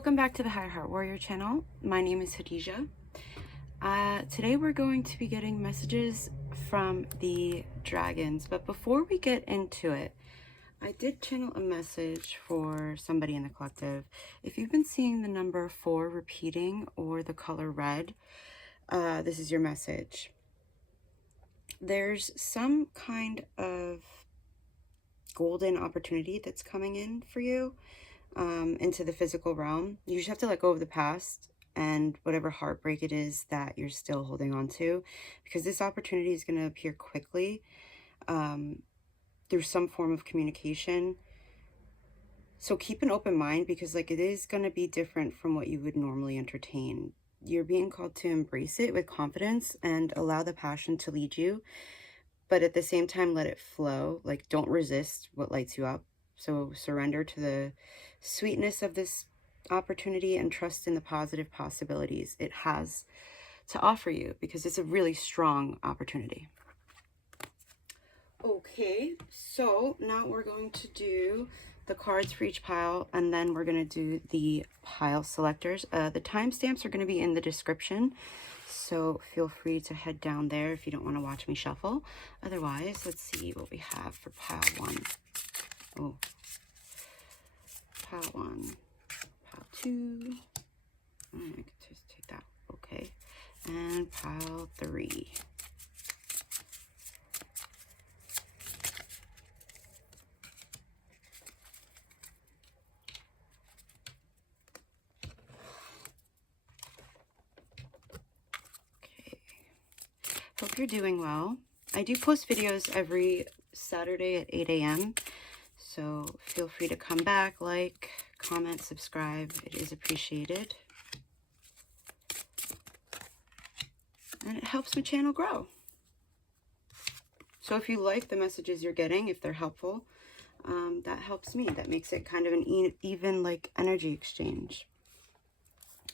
Welcome back to the Higher Heart Warrior channel. My name is Hadija. Today we're going to be getting messages from the dragons, but before we get into it, I did channel a message for somebody in the collective. If you've been seeing the number 4 repeating or the color red, this is your message. There's some kind of golden opportunity that's coming in for you. Into the physical realm. You just have to let go of the past and whatever heartbreak it is that you're still holding on to, because this opportunity is going to appear quickly through some form of communication. So keep an open mind, because it is going to be different from what you would normally entertain. You're being called to embrace it with confidence and allow the passion to lead you, but at the same time let it flow. Don't resist what lights you up. So surrender to the sweetness of this opportunity and trust in the positive possibilities it has to offer you, because it's a really strong opportunity. Okay, so now we're going to do the cards for each pile, and then we're going to do the pile selectors. The timestamps are going to be in the description, so feel free to head down there if you don't want to watch me shuffle. Otherwise, let's see what we have for pile 1. Oh, pile 1, pile 2, I can just take that, okay, and pile 3. Okay, hope you're doing well. I do post videos every Saturday at 8 a.m. So feel free to come back, like, comment, subscribe. It is appreciated. And it helps my channel grow. So if you like the messages you're getting, if they're helpful, that helps me. That makes it kind of an even energy exchange.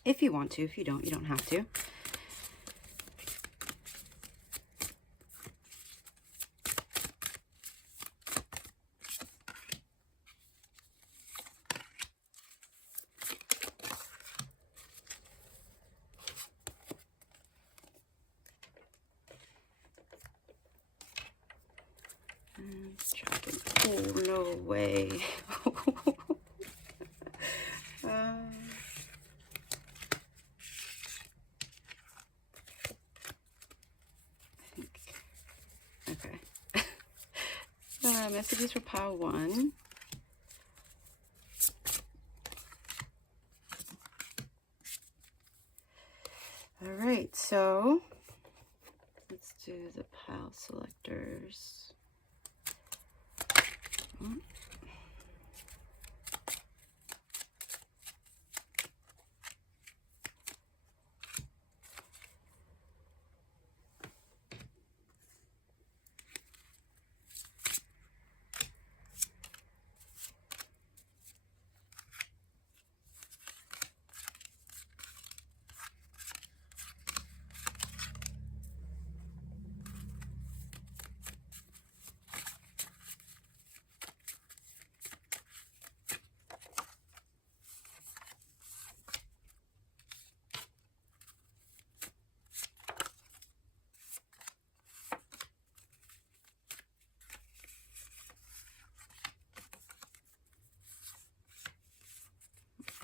If you want to. If you don't have to. Oh, no way. Okay. Messages for pile 1. All right, so let's do the pile selectors.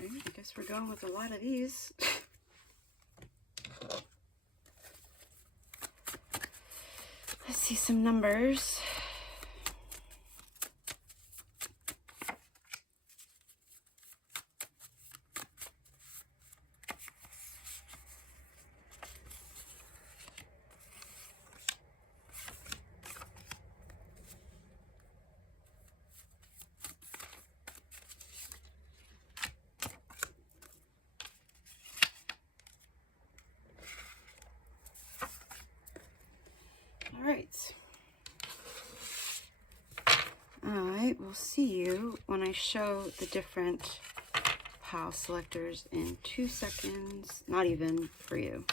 Okay, I guess we're going with a lot of these. Let's see some numbers. I will see you when I show the different pile selectors in 2 seconds, not even for you.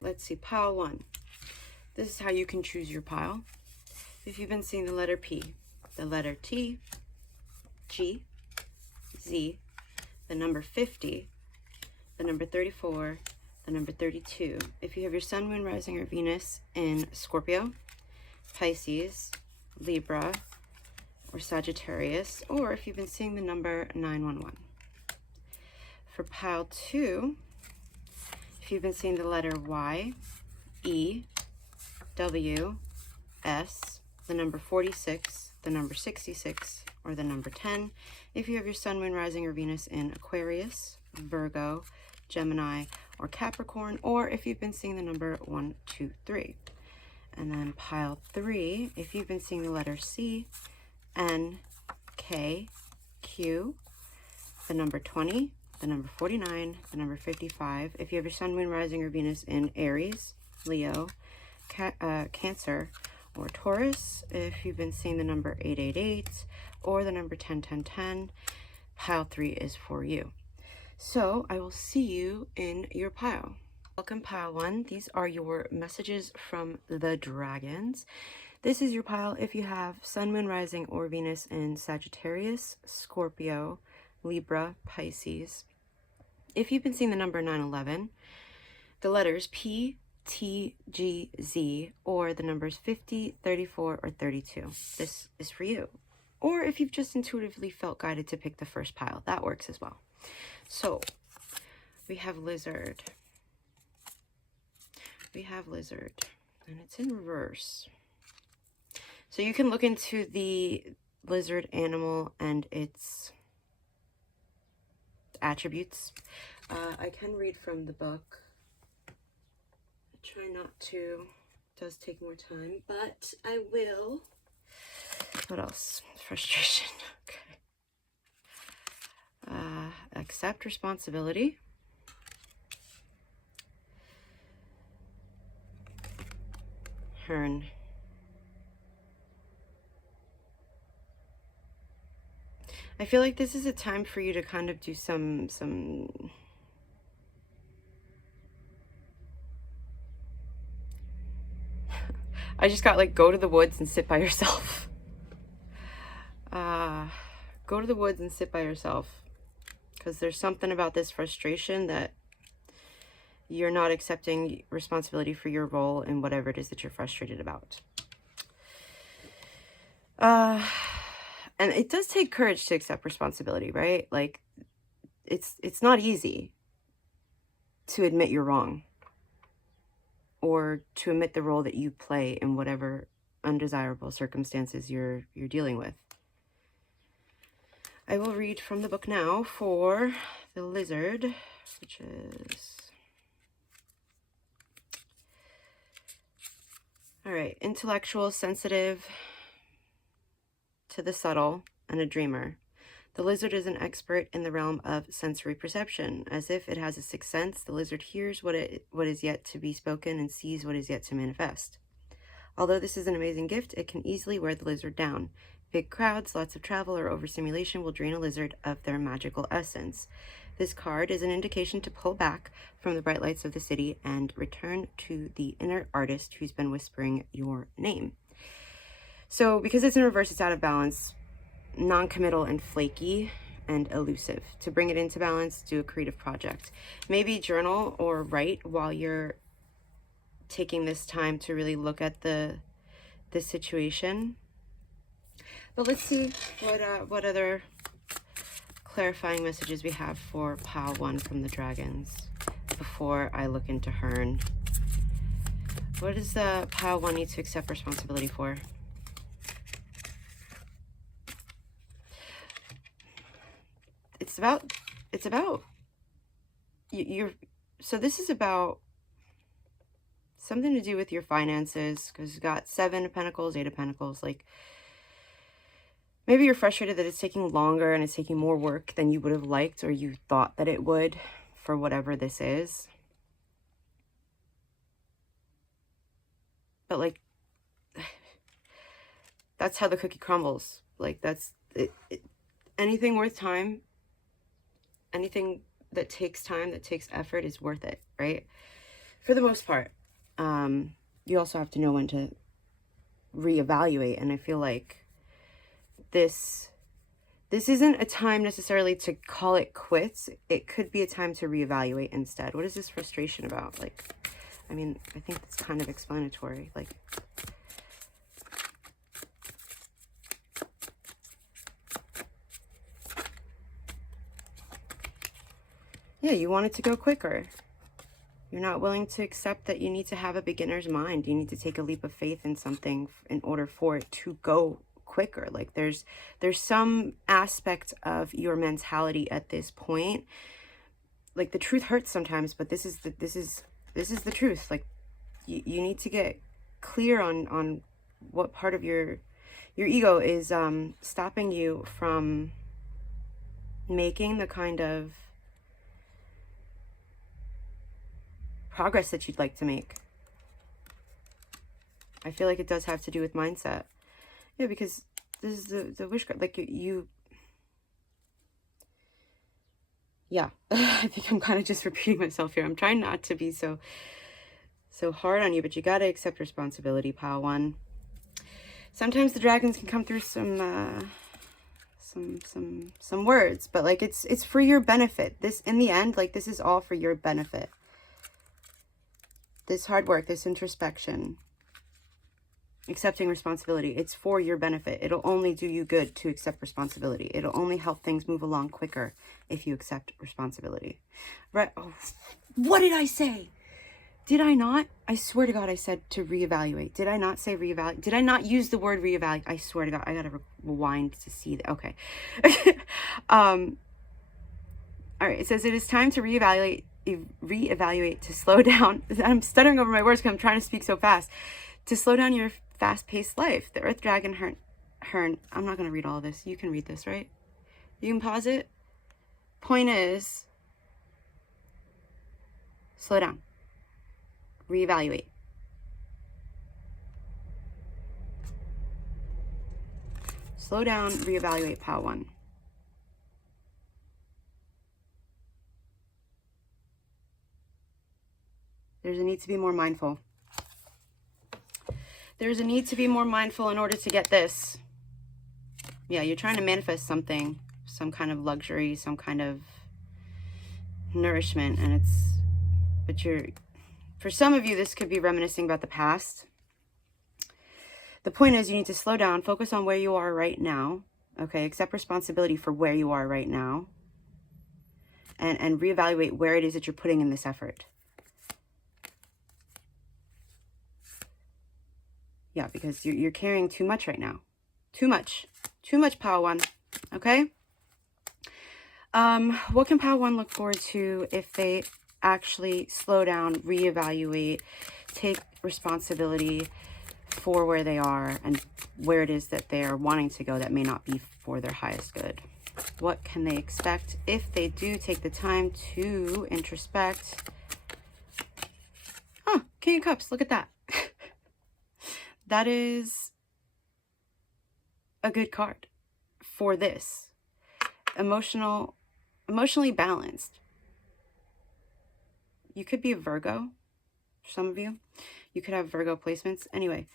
Let's see, pile 1. This is how you can choose your pile. If you've been seeing the letter P, the letter T, G, Z, the number 50, the number 34, the number 32. If you have your sun, moon, rising, or Venus in Scorpio, Pisces, Libra, or Sagittarius, or if you've been seeing the number 911. For pile 2, if you've been seeing the letter Y, E, W, S, the number 46, the number 66, or the number 10. If you have your sun, moon, rising, or Venus in Aquarius, Virgo, Gemini, or Capricorn, or if you've been seeing the number 1, 2, 3. And then pile 3, if you've been seeing the letter C, N, K, Q, the number 20, the number 49, the number 55. If you have your sun, moon, rising, or Venus in Aries, Leo, Cancer, or Taurus. If you've been seeing the number 888 or the number 1010, pile 3 is for you. So I will see you in your pile. Welcome, pile 1. These are your messages from the dragons. This is your pile if you have sun, moon, rising, or Venus in Sagittarius, Scorpio, Libra, Pisces. If you've been seeing the number 911, the letters P, T, G, Z, or the numbers 50, 34, or 32. This is for you. Or if you've just intuitively felt guided to pick the first pile, that works as well. So we have Lizard. We have Lizard, and it's in reverse. So you can look into the lizard animal and its attributes. I can read from the book. I try not to. It does take more time, but I will. What else? Frustration. Okay. Accept responsibility. Hearn. I feel like this is a time for you to kind of do some I just got like, go to the woods and sit by yourself. Go to the woods and sit by yourself, because there's something about this frustration that you're not accepting responsibility for your role in whatever it is that you're frustrated about. And it does take courage to accept responsibility, right? Like, it's not easy to admit you're wrong, or to admit the role that you play in whatever undesirable circumstances you're dealing with. I will read from the book now for the Lizard, which is... All right, intellectual, sensitive to the subtle, and a dreamer. The lizard is an expert in the realm of sensory perception. As if it has a sixth sense, the lizard hears what is yet to be spoken and sees what is yet to manifest. Although this is an amazing gift, it can easily wear the lizard down. Big crowds, lots of travel, or overstimulation will drain a lizard of their magical essence. This card is an indication to pull back from the bright lights of the city and return to the inner artist who's been whispering your name. So because it's in reverse, it's out of balance, non-committal and flaky and elusive. To bring it into balance, do a creative project. Maybe journal or write while you're taking this time to really look at the situation. But let's see what other clarifying messages we have for pile 1 from the dragons before I look into Hearn. What does the pile 1 need to accept responsibility for? It's about so this is about something to do with your finances, because you've got 7 of Pentacles, 8 of Pentacles. Like, maybe you're frustrated that it's taking longer and it's taking more work than you would have liked, or you thought that it would, for whatever this is. But like, that's how the cookie crumbles. Like, that's it. Anything worth time, anything that takes time, that takes effort, is worth it, right? For the most part. You also have to know when to reevaluate, and I feel like this This isn't a time necessarily to call it quits. It could be a time to reevaluate instead. What is this frustration about? Like, I mean, I think it's kind of explanatory. Like, yeah, you want it to go quicker. You're not willing to accept that you need to have a beginner's mind. You need to take a leap of faith in something in order for it to go quicker. Like there's some aspect of your mentality at this point. Like the truth hurts sometimes, but this is the truth. Like you need to get clear on what part of your ego is stopping you from making the kind of progress that you'd like to make. I feel like it does have to do with mindset. Yeah, because this is the wish card. Like yeah, I think I'm kind of just repeating myself here. I'm trying not to be so hard on you, but you got to accept responsibility, pile one. Sometimes the dragons can come through some words, but like it's for your benefit. This, in the end, like this is all for your benefit. This hard work, this introspection, accepting responsibility, it's for your benefit. It'll only do you good to accept responsibility. It'll only help things move along quicker if you accept responsibility. Right? Oh, what did I say? Did I not? I swear to God, I said to reevaluate. Did I not say reevaluate? Did I not use the word reevaluate? I swear to God, I gotta rewind to see that. Okay. All right, it says it is time to reevaluate, to slow down. I'm stuttering over my words because I'm trying to speak so fast. To slow down your fast-paced life. The Earth Dragon Hearn. I'm not going to read all of this. You can read this, right? You can pause it. Point is, slow down. Reevaluate. Slow down, reevaluate, pile one. There's a need to be more mindful. There's a need to be more mindful in order to get this. Yeah, you're trying to manifest something, some kind of luxury, some kind of nourishment, and for some of you, this could be reminiscing about the past. The point is you need to slow down, focus on where you are right now, okay? Accept responsibility for where you are right now, and reevaluate where it is that you're putting in this effort. Yeah, because you're carrying too much right now. Too much, pile one, okay? What can pile one look forward to if they actually slow down, reevaluate, take responsibility for where they are and where it is that they are wanting to go that may not be for their highest good? What can they expect if they do take the time to introspect? Oh, King of Cups, look at that. That is a good card for this. Emotionally balanced. You could be a Virgo, some of you. You could have Virgo placements. Anyway,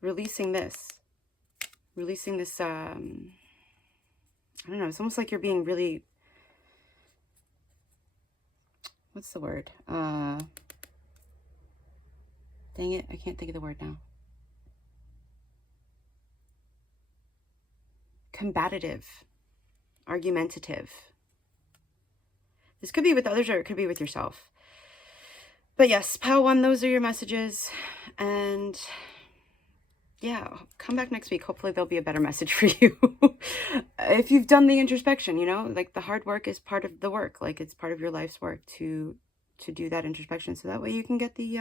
releasing this, I don't know, it's almost like you're being really, what's the word? Dang it, I can't think of the word now. Combative, argumentative. This could be with others or it could be with yourself. But yes, pile one, those are your messages. And yeah, come back next week. Hopefully there'll be a better message for you. If you've done the introspection, you know, like the hard work is part of the work. Like it's part of your life's work to do that introspection. So that way you can get the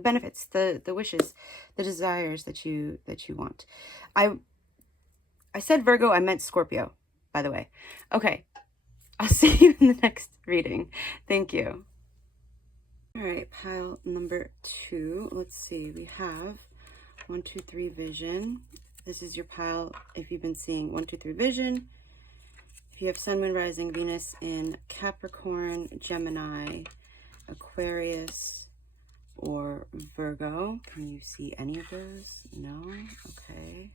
benefits, the wishes, the desires that you want. I said Virgo, I meant Scorpio, by the way. Okay, I'll see you in the next reading. Thank you. All right, pile number 2. Let's see, we have 1, 2, 3 vision. This is your pile if you've been seeing 1, 2, 3 vision. If you have Sun, Moon, Rising, Venus in Capricorn, Gemini, Aquarius, or Virgo. Can you see any of those? No? Okay.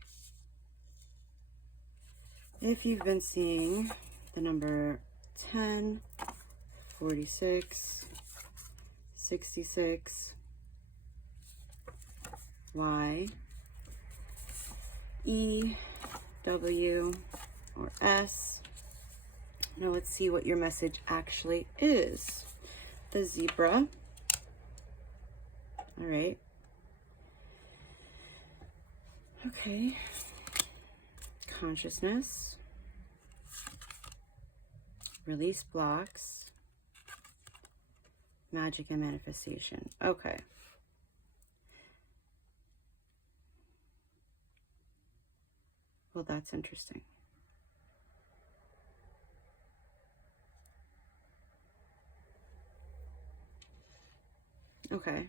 If you've been seeing the number 10, 46, 66, Y, E, W, or S. Now let's see what your message actually is. The zebra. All right. Okay. Consciousness. Release blocks. Magic and manifestation. Okay. Well, that's interesting. Okay.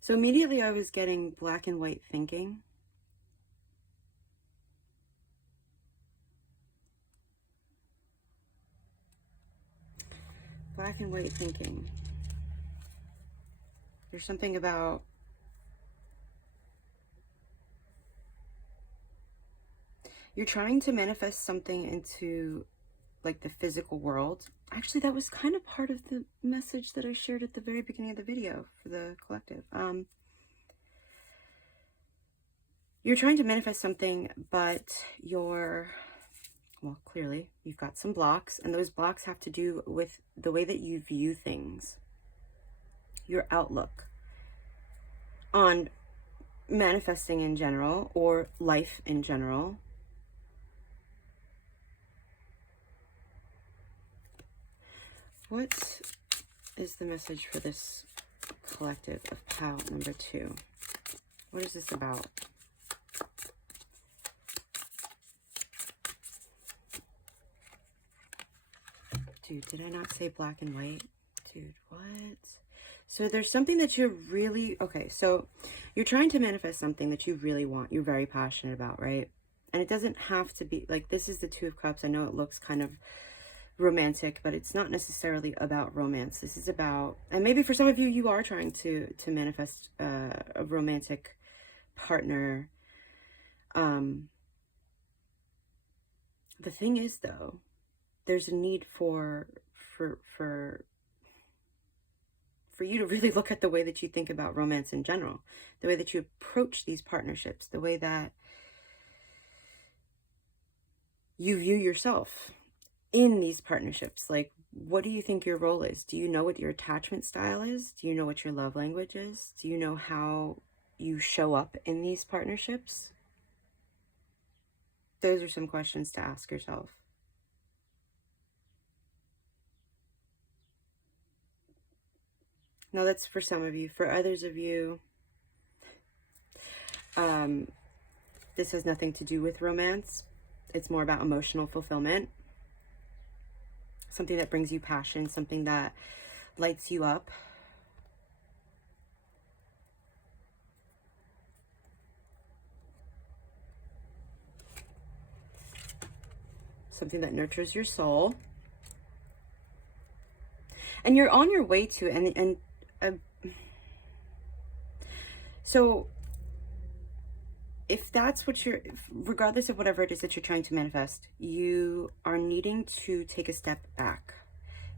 So immediately I was getting black and white thinking. Black and white thinking. There's something about you're trying to manifest something into like the physical world. Actually, that was kind of part of the message that I shared at the very beginning of the video for the collective. You're trying to manifest something, but well, clearly you've got some blocks, and those blocks have to do with the way that you view things, your outlook on manifesting in general or life in general. What is the message for this collective of pile number 2? What is this about? Dude, did I not say black and white? Dude, what? So there's something that you're really... Okay, so you're trying to manifest something that you really want. You're very passionate about, right? And it doesn't have to be... Like, this is the 2 of Cups. I know it looks kind of romantic, but it's not necessarily about romance. This is about, and maybe for some of you, you are trying to manifest a romantic partner. The thing is, though, there's a need for you to really look at the way that you think about romance in general, the way that you approach these partnerships, the way that you view yourself in these partnerships. Like, what do you think your role is? Do you know what your attachment style is? Do you know what your love language is? Do you know how you show up in these partnerships? Those are some questions to ask yourself. Now, that's for some of you. For others of you, this has nothing to do with romance. It's more about emotional fulfillment. Something that brings you passion, something that lights you up. Something that nurtures your soul. And you're on your way to it. So if that's what you're, regardless of whatever it is that you're trying to manifest, you are needing to take a step back.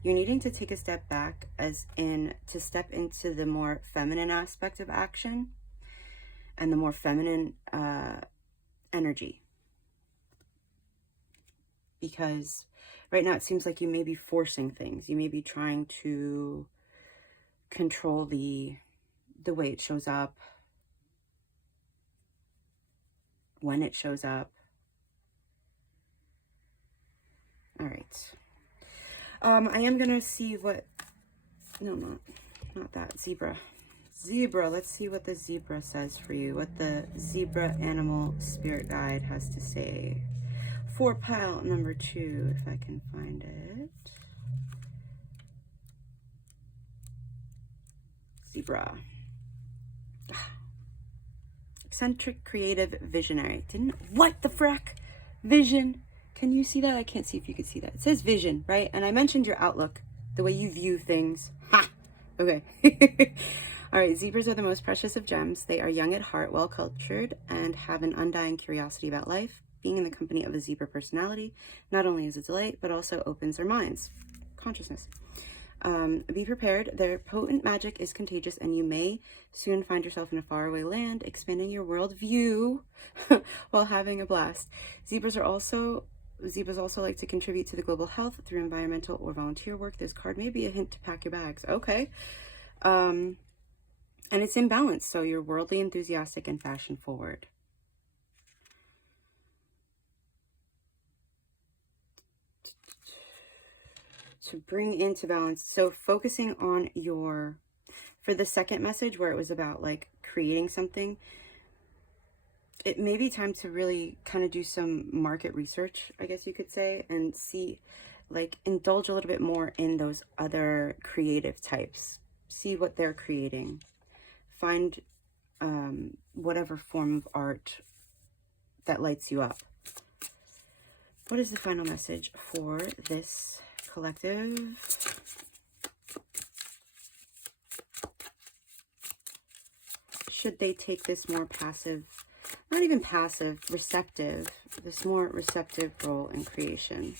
You're needing to take a step back, as in to step into the more feminine aspect of action and the more feminine energy. Because right now it seems like you may be forcing things. You may be trying to control the way it shows up, when it shows up. All right. I am going to see what... No, not that. Zebra. Zebra. Let's see what the zebra says for you. What the zebra animal spirit guide has to say. For pile number 2, if I can find it. Zebra. Eccentric, creative, visionary. What the frack? Vision. Can you see that? I can't see if you can see that. It says vision, right? And I mentioned your outlook, the way you view things. Ha! Okay. All right, zebras are the most precious of gems. They are young at heart, well cultured, and have an undying curiosity about life. Being in the company of a zebra personality not only is a delight, but also opens their minds, consciousness. Be prepared. Their potent magic is contagious, and you may soon find yourself in a faraway land, expanding your world view while having a blast. Zebras also like to contribute to the global health through environmental or volunteer work. This card may be a hint to pack your bags. Okay. And it's in balance, so you're worldly, enthusiastic, and fashion forward. To bring into balance, so focusing on your, for the second message where it was about like creating something, it may be time to really kind of do some market research, I guess you could say, and see, like, indulge a little bit more in those other creative types. See what they're creating. Find whatever form of art that lights you up. What is the final message for this collective? Should they take this more passive, not even passive, receptive, this more receptive role in creation?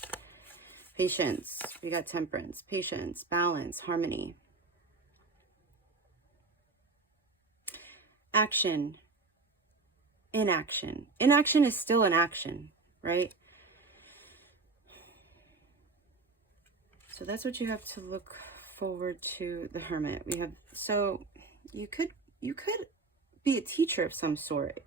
Patience, we got temperance, patience, balance, harmony. Action, inaction. Inaction is still an action, right? So that's what you have to look forward to. The Hermit. We have, so you could be a teacher of some sort.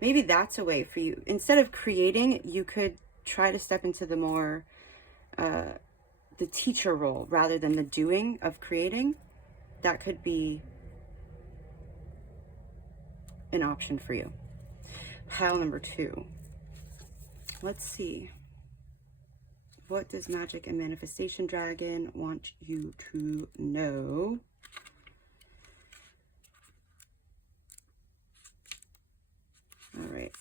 Maybe that's a way for you. Instead of creating, you could try to step into the more the teacher role rather than the doing of creating. That could be an option for you. Pile number 2. Let's see. What does Magic and Manifestation Dragon want you to know? All right.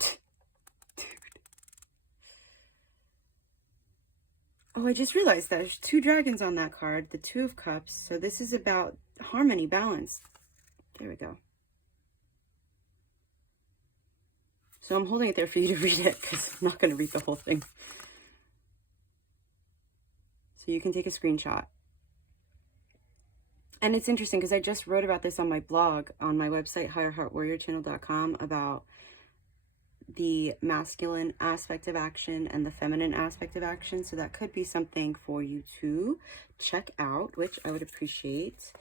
Dude. Oh, I just realized that there's 2 dragons on that card. The 2 of Cups. So this is about harmony, balance. There we go. So I'm holding it there for you to read it because I'm not going to read the whole thing. So you can take a screenshot. And it's interesting because I just wrote about this on my blog, on my website, higherheartwarriorchannel.com, about the masculine aspect of action and the feminine aspect of action. So that could be something for you to check out, which I would appreciate.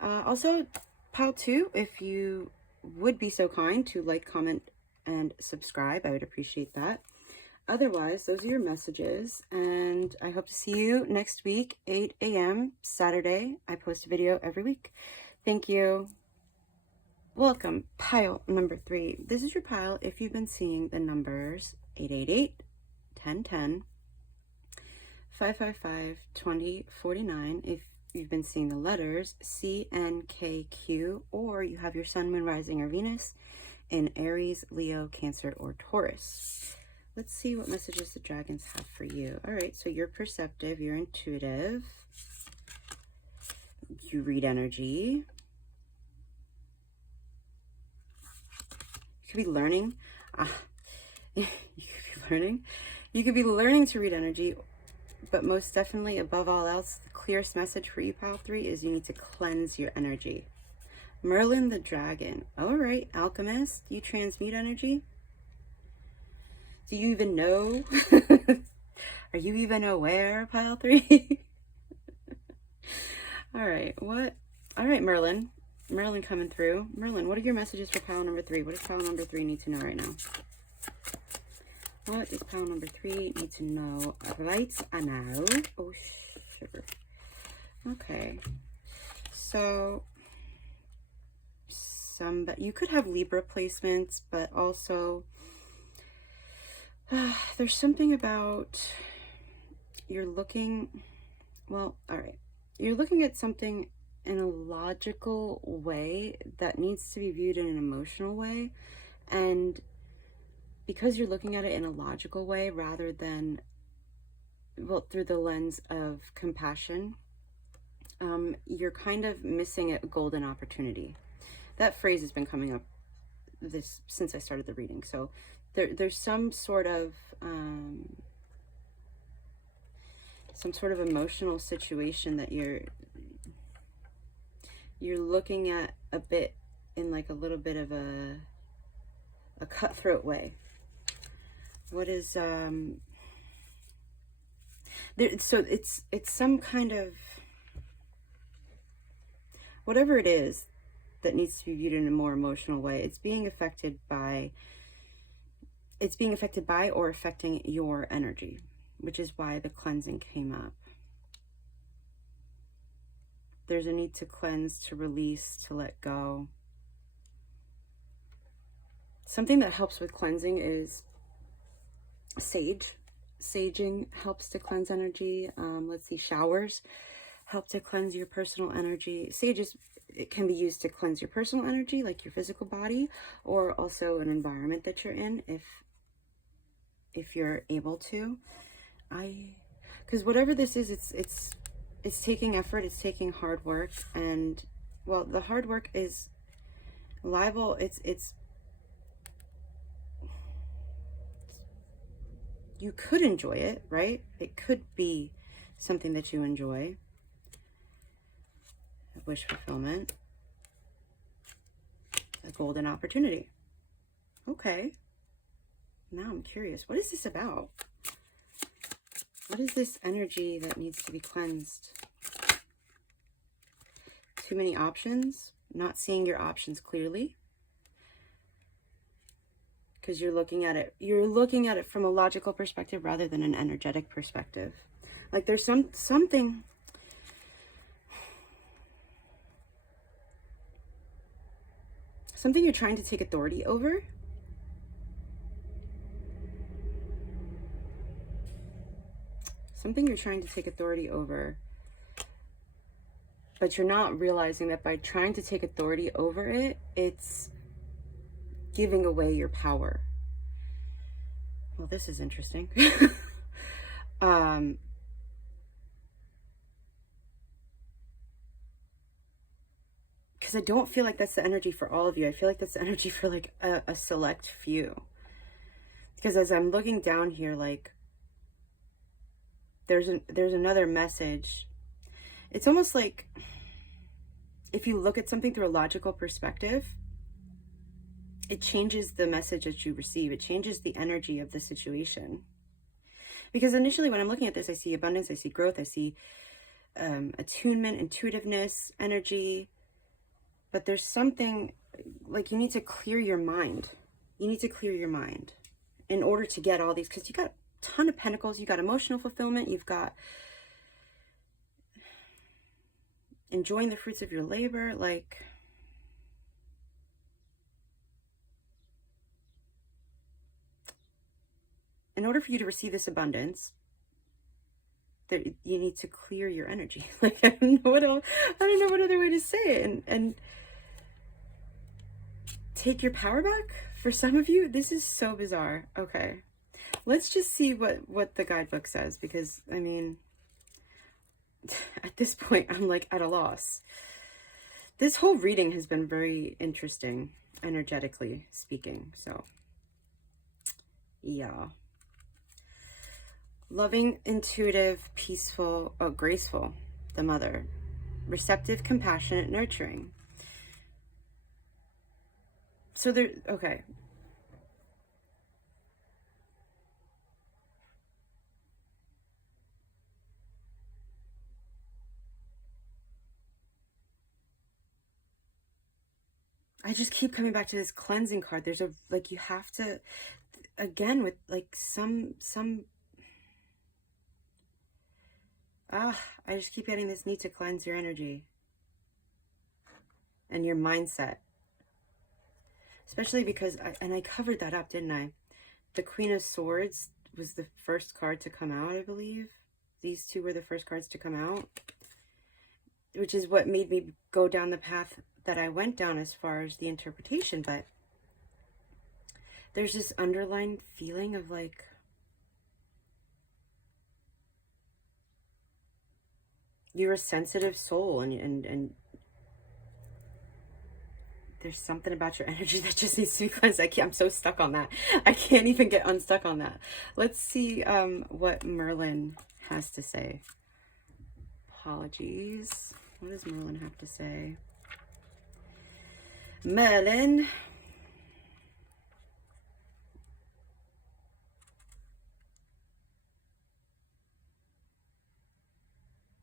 Also, pile 2, if you would be so kind to like, comment, and subscribe, I would appreciate that. Otherwise, those are your messages, and I hope to see you next week, 8 a.m. Saturday. I post a video every week. Thank you. Welcome. Pile number 3. This is your pile if you've been seeing the numbers 888, 1010, 555, 2049. If you've been seeing the letters C, N, K, Q, or you have your Sun, Moon, Rising, or Venus in Aries, Leo, Cancer, or Taurus. Let's see what messages the dragons have for you. All right, so you're perceptive, you're intuitive, you read energy. You could be learning. You could be learning to read energy, but most definitely, above all else, the clearest message for you, pile 3, is you need to cleanse your energy. Merlin the dragon. All right, alchemist, you transmute energy. Do you even know? Are you even aware, pile 3? All right, what? All right, Merlin. Merlin coming through. Merlin, what are your messages for pile number 3? What does pile number 3 need to know right now? What does pile number 3 need to know right now? Oh, sugar. Okay. So, you could have Libra placements, but also there's something about you're looking, well, all right. You're looking at something in a logical way that needs to be viewed in an emotional way. And because you're looking at it in a logical way rather than well, through the lens of compassion, you're kind of missing a golden opportunity. That phrase has been coming up since I started the reading. So there's some sort of emotional situation that you're looking at a bit in like a little bit of a cutthroat way. What is so it's some kind of, whatever it is that needs to be viewed in a more emotional way, it's being affected by or affecting your energy, which is why the cleansing came up. There's a need to cleanse, to release, to let go. Something that helps with cleansing is sage. Saging helps to cleanse energy. Let's see, showers help to cleanse your personal energy. It can be used to cleanse your personal energy, like your physical body, or also an environment that you're in, if you're able to. Because whatever this is, it's taking effort, it's taking hard work, and well, the hard work is liable. It's you could enjoy it, right? It could be something that you enjoy. Wish fulfillment. A golden opportunity. Okay. Now I'm curious. What is this about? What is this energy that needs to be cleansed? Too many options? Not seeing your options clearly? Because you're looking at it from a logical perspective rather than an energetic perspective. Like there's something you're trying to take authority over. Something you're trying to take authority over, but you're not realizing that by trying to take authority over it, it's giving away your power. Well, this is interesting. Because I don't feel like that's the energy for all of you. I feel like that's the energy for like a select few. Because as I'm looking down here, like there's another message. It's almost like if you look at something through a logical perspective, it changes the message that you receive. It changes the energy of the situation. Because initially when I'm looking at this, I see abundance, I see growth, I see attunement, intuitiveness, energy. But there's something like you need to clear your mind. You need to clear your mind in order to get all these, because you got a ton of pentacles, you got emotional fulfillment, you've got enjoying the fruits of your labor. Like, in order for you to receive this abundance, that you need to clear your energy. Like, I don't know what other way to say it. And take your power back. For some of you, this is so bizarre. Okay, let's just see what the guidebook says, because I mean, at this point, I'm like at a loss. This whole reading has been very interesting, energetically speaking. So, yeah. Loving, intuitive, peaceful, graceful, the mother. Receptive, compassionate, nurturing. So there, okay. I just keep coming back to this cleansing card. There's a, like, you have to, again, with like I just keep getting this need to cleanse your energy and your mindset. Especially because, I covered that up, didn't I? The Queen of Swords was the first card to come out, I believe. These two were the first cards to come out. Which is what made me go down the path that I went down as far as the interpretation. But there's this underlying feeling of like, you're a sensitive soul, and there's something about your energy that just needs to be cleansed. I'm so stuck on that. I can't even get unstuck on that. Let's see what Merlin has to say. Apologies. What does Merlin have to say? Merlin.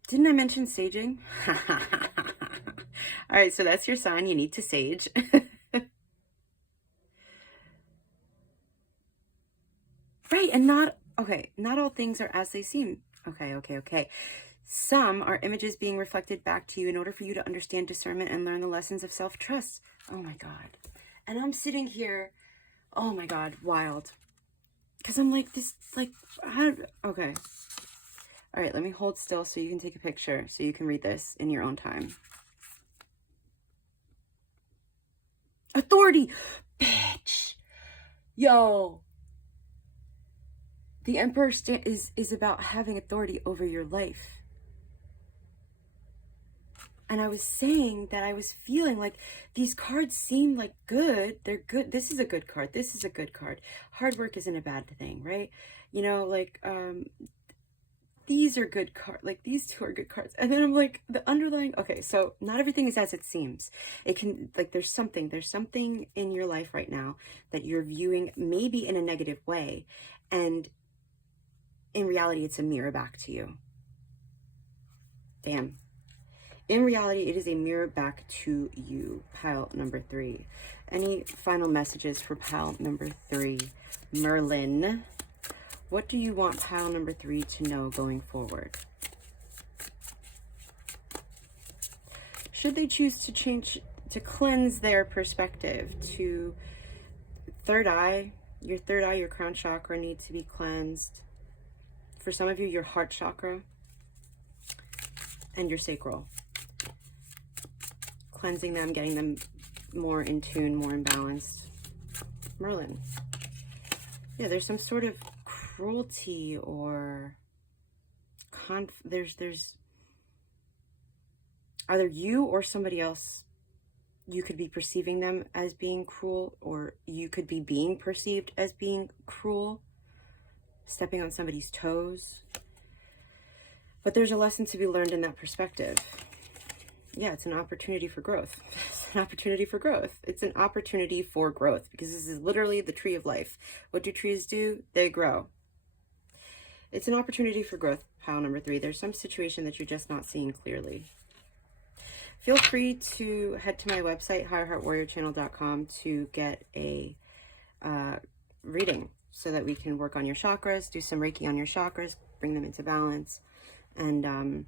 Didn't I mention saging? All right, so that's your sign. You need to sage. Right, and not all things are as they seem. Okay. Some are images being reflected back to you in order for you to understand discernment and learn the lessons of self-trust. Oh my God. And I'm sitting here, oh my God, wild. Because I'm like, okay. All right, let me hold still so you can take a picture, so you can read this in your own time. Authority, bitch. Yo. The Emperor is about having authority over your life. And I was saying that I was feeling like these cards seem like good. They're good. This is a good card. This is a good card. Hard work isn't a bad thing, right? You know, like, these are good cards. Like, these two are good cards. And then I'm like, the underlying, okay, so not everything is as it seems. It can, like, there's something in your life right now that you're viewing maybe in a negative way. And in reality, it's a mirror back to you. Damn. In reality, it is a mirror back to you, pile number 3. Any final messages for pile number 3? Merlin, what do you want pile number 3 to know going forward? Should they choose to change, to cleanse their perspective to third eye, your crown chakra needs to be cleansed. For some of you, your heart chakra and your sacral. Cleansing them, getting them more in tune, more in balance. Merlin. Yeah, there's some sort of cruelty or there's either you or somebody else, you could be perceiving them as being cruel, or you could be being perceived as being cruel, stepping on somebody's toes. But there's a lesson to be learned in that perspective. Yeah, it's an opportunity for growth. It's an opportunity for growth. It's an opportunity for growth, because this is literally the tree of life. What do trees do? They grow. It's an opportunity for growth, pile number 3. There's some situation that you're just not seeing clearly. Feel free to head to my website, higherheartwarriorchannel.com, to get a reading so that we can work on your chakras, do some Reiki on your chakras, bring them into balance. And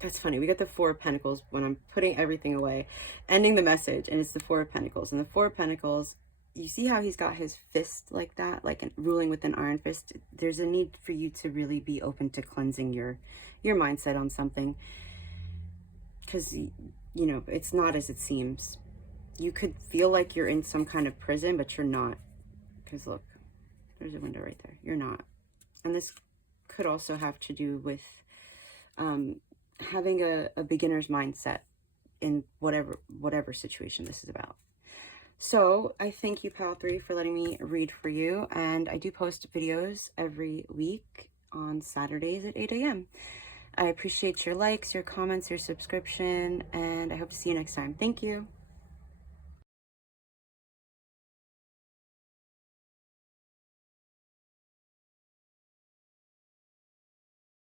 that's funny. We got the 4 of Pentacles when I'm putting everything away, ending the message, and it's the 4 of Pentacles. And the 4 of Pentacles, you see how he's got his fist like that, like ruling with an iron fist? There's a need for you to really be open to cleansing your mindset on something. Because, you know, it's not as it seems. You could feel like you're in some kind of prison, but you're not. Because look, there's a window right there. You're not. And this could also have to do with having a beginner's mindset in whatever situation this is about. So I thank you, pile 3, for letting me read for you. And I do post videos every week on Saturdays at 8 a.m. I appreciate your likes, your comments, your subscription, and I hope to see you next time. Thank you.